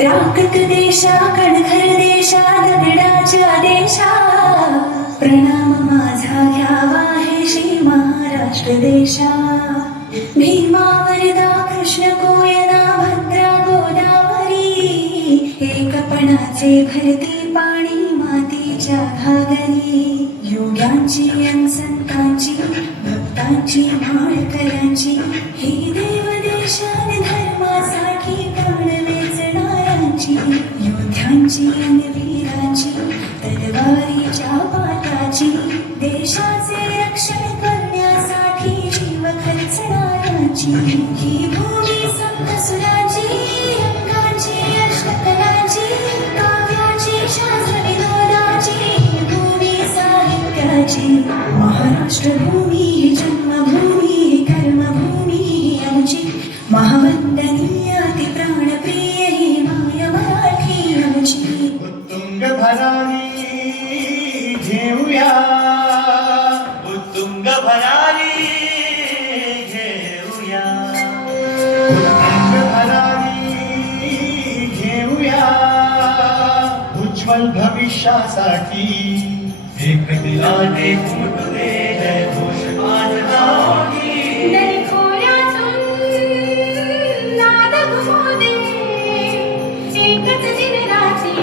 राकत देशा कणखर देशा दगडाच्या देशा प्रणाम माझा घ्यावा हे श्री महाराष्ट्र देशा. भीमा वरदा कृष्ण कोयना भद्रा गोदावरी एकपणाचे भरती पाणी मातीच्या घागरी. योग्यांची अन संतांची भक्तांची माळकऱ्यांची ही देव देशान धर्मासाठी प्राण वेचणाऱ्यांची. योद्ध्यांची अन वीरांची तलवारीच्या पाटाची देशाचे रक्षण करण्यासाठी जीव खर्चणाऱ्यांची. ही भूमी सप्तसुरांची अंगाची अष्टकलांची काव्याची शास्त्र विनोदाची भूमी साहित्याची. महाराष्ट्र भूमी ही जन्मभूमी ही कर्मभूमी ही आमची. महावंदनीय अति प्राणप्रिय ही माय मराठी आमची. उत्तुंग भरारी घेऊया, उत्तुंग भरारी घेऊया, उत्तुंग भरारी घेऊया. उज्ज्वल भविष्यासाठी एक दिलाने फुटले जय घोष आज लावणी. नाद घुमोदे एकच दिनरात्री.